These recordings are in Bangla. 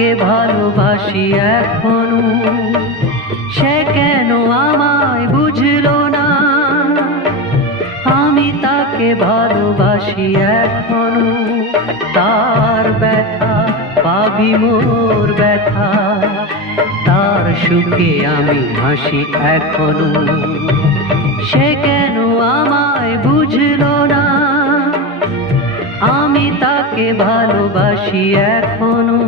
তাকে ভালোবাসি এখনো, সে কেন আমায় বুঝলো না। আমি তাকে ভালোবাসি এখনো, তার ব্যথা পাবি মোর ব্যথা, তার সুখে আমি হাসি এখনো, সে কেন আমায় বুঝলো না। আমি তাকে ভালোবাসি এখনো।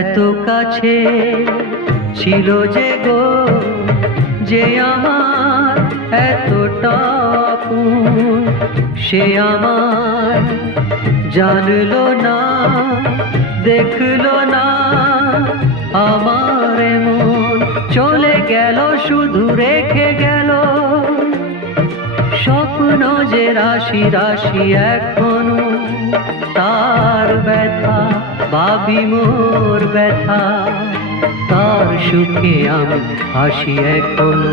এত কাছে ছিল যে গো, যে আমার এতটা আপন, সে আমার জানলো না, দেখলো না আমার মন, চলে গেল শুধু রেখে গেল স্বপ্ন যে রাশি রাশি এখনো, তার ব্যথা ভাবি মোর ব্যথা, তার সুখে আমি হাসি এখনো।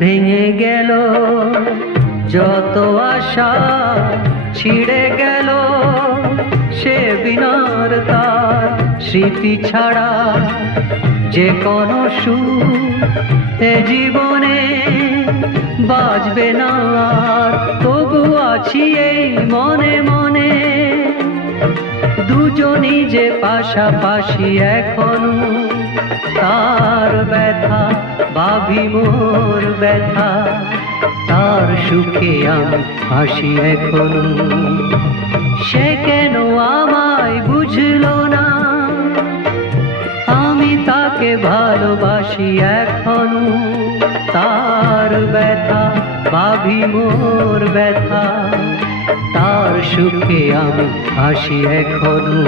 ভেঙে গেল যত আশা, ছিঁড়ে গেল সে বিনার তার, স্মৃতি ছাড়া যে কোনো সুর এ জীবনে বাজবে না আর। তবু আছি এই মনে মনে, দুজনই যে পাশাপাশি এখনো, তার ব্যথা ভাবি মোর ব্যথা, তার সুখে আমি হাসি এখনো, সে কেন আমায় বুঝলো না। আমি তাকে ভালোবাসি এখনো, তার ব্যথা ভাবি মোর ব্যথা, তার সুখে আমি হাসি এখনো,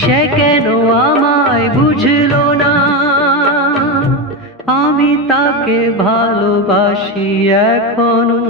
সে কেন আমায় বুঝলো না। আমি তাকে ভালোবাসি এখনো।